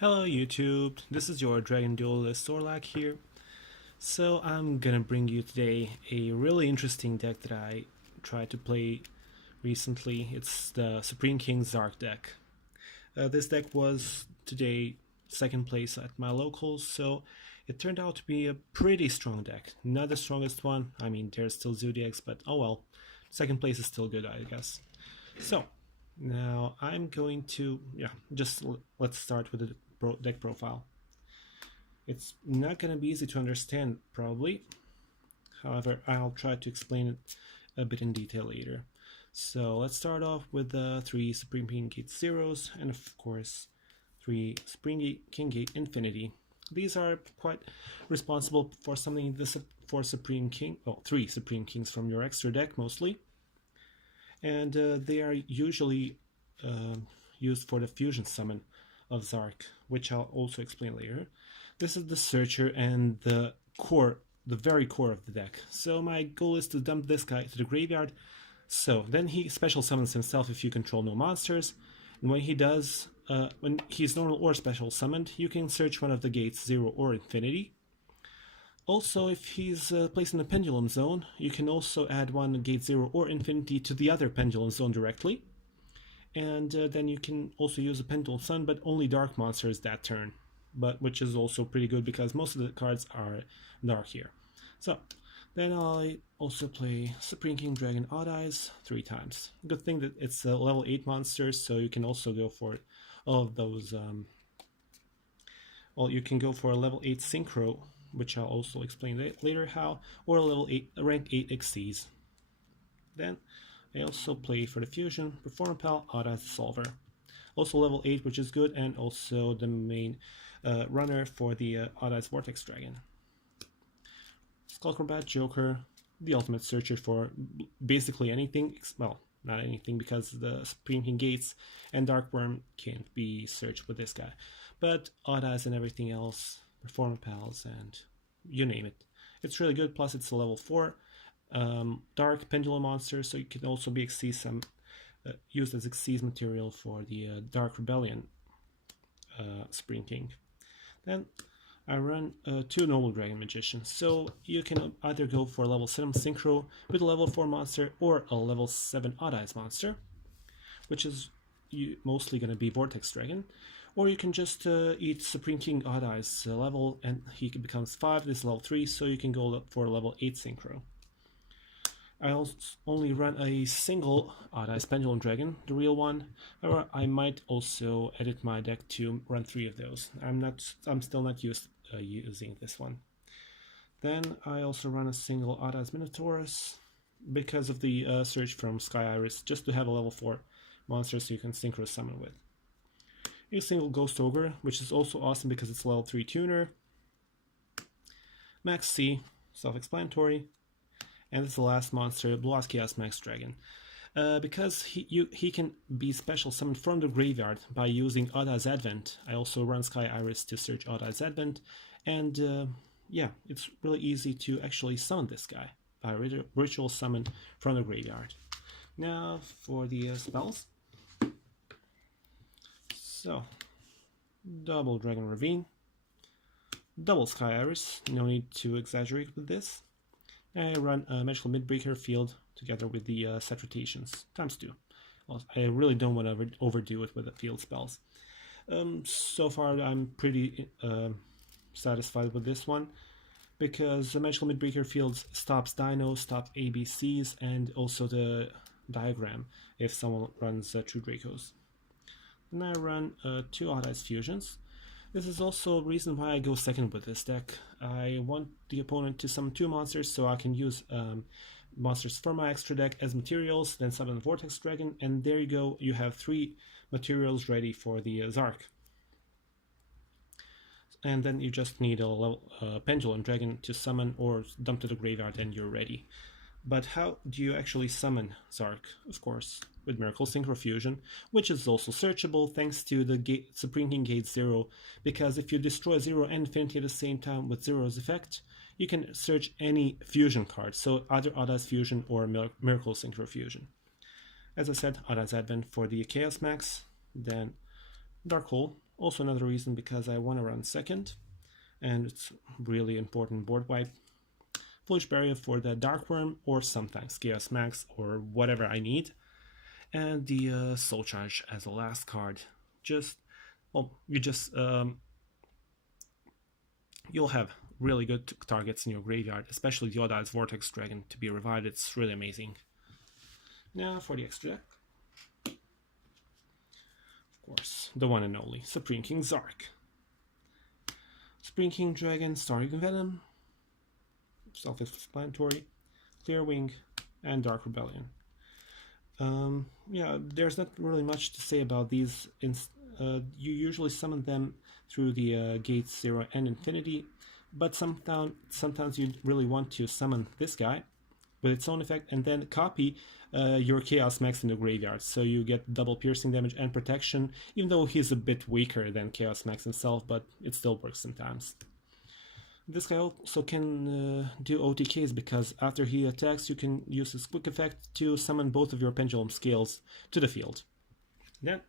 Hello YouTube, this is your Dragon Duelist Zorlak here. So I'm gonna bring you today a really interesting deck that I tried to play recently. It's the Supreme King ZARC deck. This deck was today second place at my locals, so it turned out to be a pretty strong deck. Not the strongest one, I mean there's still Zodiacs, but oh well. Second place is still good, I guess. So now I'm going to, let's start with the deck profile. It's not going to be easy to understand probably, however I'll try to explain it a bit in detail later. So let's start off with the 3 Supreme King Gate Zeros and of course 3 Supreme King Gate Infinity. These are quite responsible for something for Supreme King, well 3 Supreme Kings from your extra deck mostly. And they are usually used for the fusion summon of ZARC, which I'll also explain later. This is the searcher and the very core of the deck. So my goal is to dump this guy to the graveyard, so then he special summons himself if you control no monsters, and when he does, when he's normal or special summoned, you can search one of the gates 0 or Infinity. Also, if he's placed in the Pendulum zone, you can also add one gate 0 or Infinity to the other Pendulum zone directly. And then you can also use a Pendulum Sun, but only dark monsters that turn. But which is also pretty good because most of the cards are dark here. So, then I also play Supreme King Dragon Odd Eyes 3 times. Good thing that it's a level 8 monster, so you can also go for all of those. Well, you can go for a level 8 Synchro, which I'll also explain later how, or a level 8, rank 8 Xyz. Then I also play for the Fusion, Performapal, Odd Eyes Solver. Also level 8, which is good, and also the main runner for the Odd Eyes Vortex Dragon. Skullcrobat, Joker, the ultimate searcher for basically anything, well, not anything because the Supreme King Gates and Darkwurm can't be searched with this guy. But Odd Eyes and everything else, Performapals and you name it. It's really good, plus it's a level 4 dark pendulum monster, so you can also be Xyz used as Xyz material for the Dark Rebellion Supreme King. Then I run 2 Nobledragon Magician, so you can either go for a level 7 Synchro with a level 4 monster or a level 7 Odd Eyes monster, which is mostly going to be Vortex Dragon, or you can just eat Supreme King Odd Eyes level and he becomes 5, this is level 3, so you can go for a level 8 Synchro. I also only run a single Odd Eyes Pendulum Dragon, the real one. However, I might also edit my deck to run 3 of those. I'm still not using this one. Then I also run a single Odd Eyes Minitaurus because of the search from Sky Iris, just to have a level 4 monster so you can synchro summon with. A single Ghost Ogre, which is also awesome because it's level 3 tuner. Maxx, self-explanatory. And this is the last monster, Blue Chaos Maxx Dragon. Because he can be special summoned from the graveyard by using Odd Eyes Advent. I also run Sky Iris to search Odd Eyes Advent, and yeah, it's really easy to actually summon this guy by ritual summon from the graveyard. Now for the spells. So, double Dragon Ravine, double Sky Iris, no need to exaggerate with this. I run a Magical Midbreaker field together with the set rotations, times 2. Well, I really don't want to overdo it with the field spells. So far I'm pretty satisfied with this one, because the Magical Midbreaker fields stops Dinos, stops ABCs, and also the diagram if someone runs True Dracos. Then I run 2 Odd Eyes Fusions. This is also a reason why I go second with this deck. I want the opponent to summon 2 monsters so I can use monsters from my extra deck as materials, then summon Vortex Dragon, and there you go, you have 3 materials ready for the ZARC. And then you just need a Pendulum Dragon to summon or dump to the graveyard and you're ready. But how do you actually summon ZARC? Of course, with Miracle Synchro Fusion, which is also searchable thanks to the Supreme King Gate 0, because if you destroy 0 and Infinity at the same time with 0's effect, you can search any fusion card, so either Odd Eyes Fusion or Miracle Synchro Fusion. As I said, Odd Eyes Advent for the Chaos Maxx, then Dark Hole Also another reason because I want to run second, and it's really important board wipe. Foolish Barrier for the Darkwurm, or sometimes Chaos Maxx, or whatever I need. And the Soul Charge as the last card. You'll have really good targets in your graveyard, especially the Odd-Eyes Vortex Dragon to be revived. It's really amazing. Now for the extra deck. Of course, the one and only Supreme King ZARC. Supreme King Dragon, Starry Venom, Self-Explanatory, Clearwing, and Dark Rebellion. Yeah, there's not really much to say about these. You usually summon them through the gates 0 and Infinity, but sometimes you really want to summon this guy with its own effect and then copy your Chaos Maxx in the graveyard, so you get double piercing damage and protection, even though he's a bit weaker than Chaos Maxx himself, but it still works sometimes. This guy also can do OTKs, because after he attacks you can use his quick effect to summon both of your Pendulum scales to the field. Then,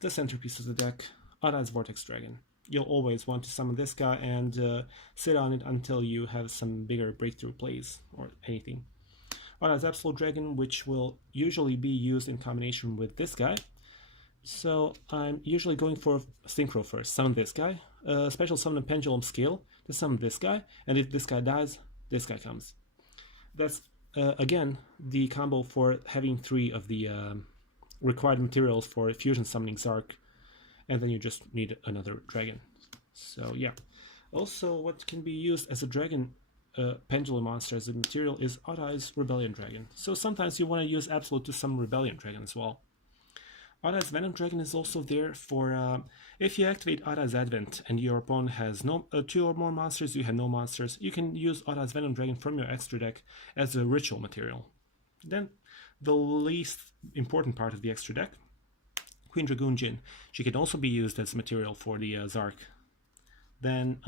the centerpiece of the deck, Odd-Eyes Vortex Dragon. You'll always want to summon this guy and sit on it until you have some bigger breakthrough plays or anything. Odd-Eyes Absolute Dragon, which will usually be used in combination with this guy. So I'm usually going for Synchro first. Summon this guy, special summon a Pendulum scale to summon this guy, and if this guy dies, this guy comes. That's again the combo for having 3 of the required materials for fusion summoning ZARC, and then you just need another dragon. So yeah. Also, what can be used as a dragon Pendulum monster as a material is Odd-Eyes Rebellion Dragon. So sometimes you want to use Absolute to summon Rebellion Dragon as well. Odd-Eyes Venom Dragon is also there for if you activate Odd-Eyes Advent and your opponent has no 2 or more monsters, you have no monsters, you can use Odd-Eyes Venom Dragon from your extra deck as a ritual material. Then, the least important part of the extra deck, Queen Dragoon Jin. She can also be used as material for the ZARC. Then,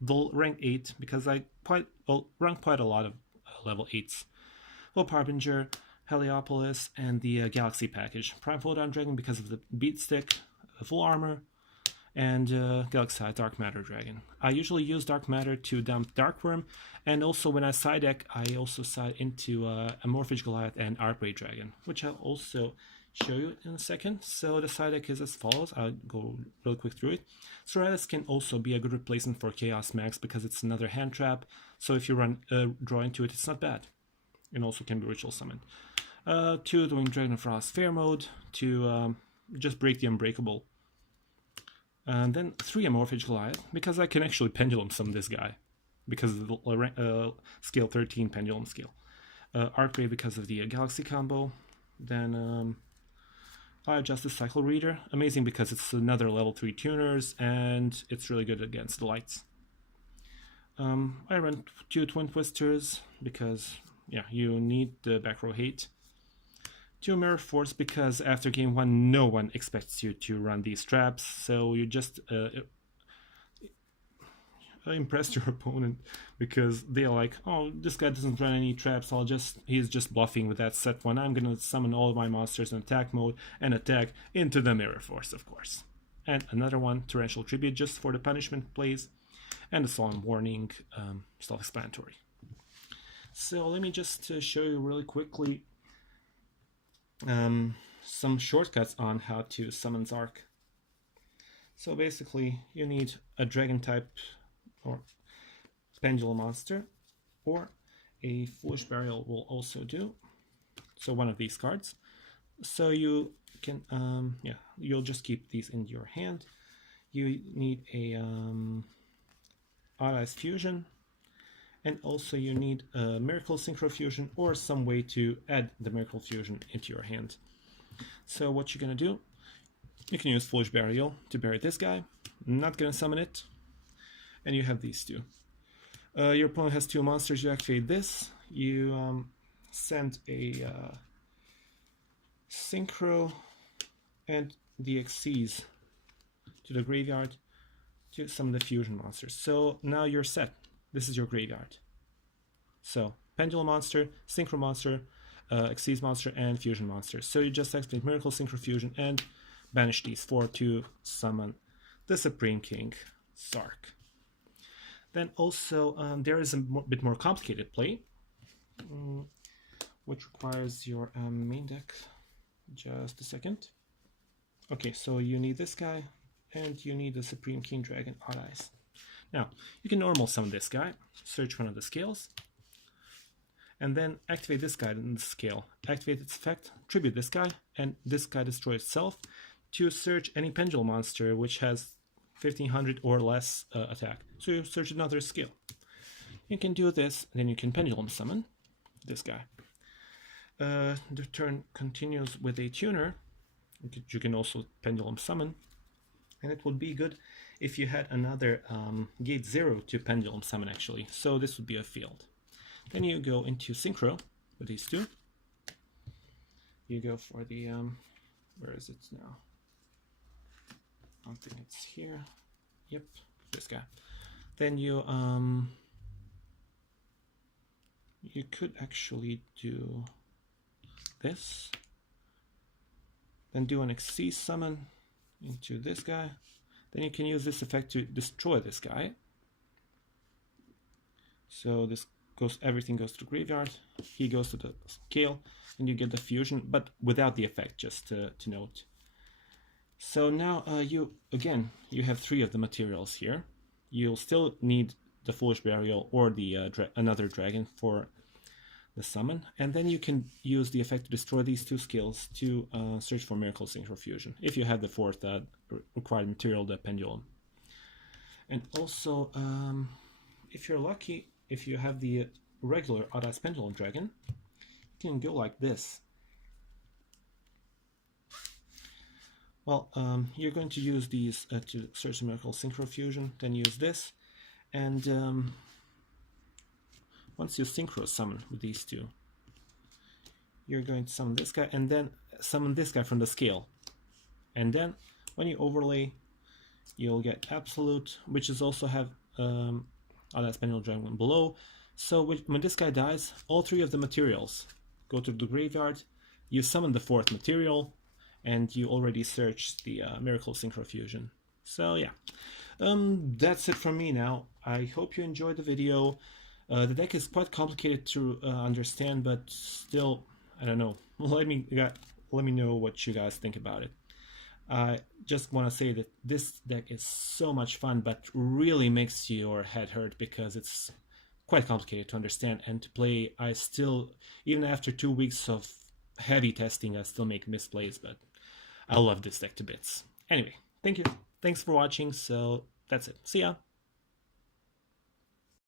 the rank 8, because I rank quite a lot of level 8s. Hope Harbinger, Heliopolis, and the Galaxy package. Prime Photon Dragon because of the Beat Stick, full armor, and Galaxy Dark Matter Dragon. I usually use Dark Matter to dump Darkwurm, and also when I side deck, I also side into Amorphic Goliath and Archblade Dragon, which I'll also show you in a second. So the side deck is as follows. I'll go real quick through it. Soralis can also be a good replacement for Chaos Maxx because it's another hand trap, so if you run draw into it, it's not bad. And also can be ritual summoned. 2 doing Dragon Frost Fair mode to just break the unbreakable. And then 3 Amorphic Goliath, because I can actually Pendulum summon this guy because of the scale 13 Pendulum scale. Archblade because of the Galaxy combo. Then Justice Cycle Reader, amazing because it's another level 3 tuners and it's really good against the lights. I run 2 Twin Twisters because yeah, you need the back row hate. 2 Mirror Force because after game 1 no one expects you to run these traps, so you just impress your opponent because they're like, oh, this guy doesn't run any traps, he's just bluffing with that set 1. I'm gonna summon all of my monsters in attack mode and attack into the Mirror Force, of course. And another one, Torrential Tribute, just for the punishment plays, and the Solemn Warning, self-explanatory. So let me just show you really quickly some shortcuts on how to summon ZARC. So basically you need a dragon type or Pendulum monster, or a Foolish Burial will also do, so one of these cards. So you can you'll just keep these in your hand. You need a Odd-Eyes Fusion, and also you need a Miracle Synchro Fusion or some way to add the Miracle Fusion into your hand. So what you're gonna do, you can use Foolish Burial to bury this guy. I'm not gonna summon it, and you have these 2. Your opponent has 2 monsters, you activate this, you send a Synchro and the Xyz to the graveyard to summon the fusion monsters. So now you're set. This is your graveyard. So Pendulum monster, Synchro monster, Xyz monster, and fusion monster. So you just activate Miracle Synchro Fusion and banish these 4 to summon the Supreme King, ZARC. Then also there is a bit more complicated play, which requires your main deck. Just a second. Okay, so you need this guy, and you need the Supreme King Dragon Odd Eyes. Now, you can normal summon this guy, search one of the scales, and then activate this guy in the scale. Activate its effect, tribute this guy, and this guy destroys itself to search any Pendulum monster which has 1500 or less attack. So you search another scale. You can do this, and then you can Pendulum summon this guy. The turn continues with a tuner. You can also Pendulum summon, and it would be good if you had another gate 0 to Pendulum summon actually. So this would be a field. Then you go into Synchro with these two. You go for the where is it now? I think it's here. Yep, this guy. Then you you could actually do this. Then do an Xyz summon into this guy. Then you can use this effect to destroy this guy. So this goes, everything goes to the graveyard. He goes to the scale, and you get the fusion, but without the effect, just to note. So now you have 3 of the materials here. You'll still need the Foolish Burial or the another dragon for the summon, and then you can use the effect to destroy these 2 skills to search for Miracle Synchro Fusion, if you have the 4th required material, the Pendulum. And also, if you're lucky, if you have the regular Odd Eyes Pendulum Dragon, you can go like this. Well, you're going to use these to search the Miracle Synchro Fusion, then use this, and once you Synchro summon with these 2, you're going to summon this guy, and then summon this guy from the scale. And then, when you overlay, you'll get Absolute, which is also have Odd Eyes Pendulum Dragon below. So when this guy dies, all 3 of the materials go to the graveyard, you summon the 4th material, and you already searched the Miracle Synchro Fusion. So yeah, that's it from me now. I hope you enjoyed the video. The deck is quite complicated to understand, but still, I don't know. Let me know what you guys think about it. I just want to say that this deck is so much fun, but really makes your head hurt because it's quite complicated to understand and to play. I still, even after 2 weeks of heavy testing, I still make misplays, but I love this deck to bits. Anyway, thank you. Thanks for watching. So that's it. See ya.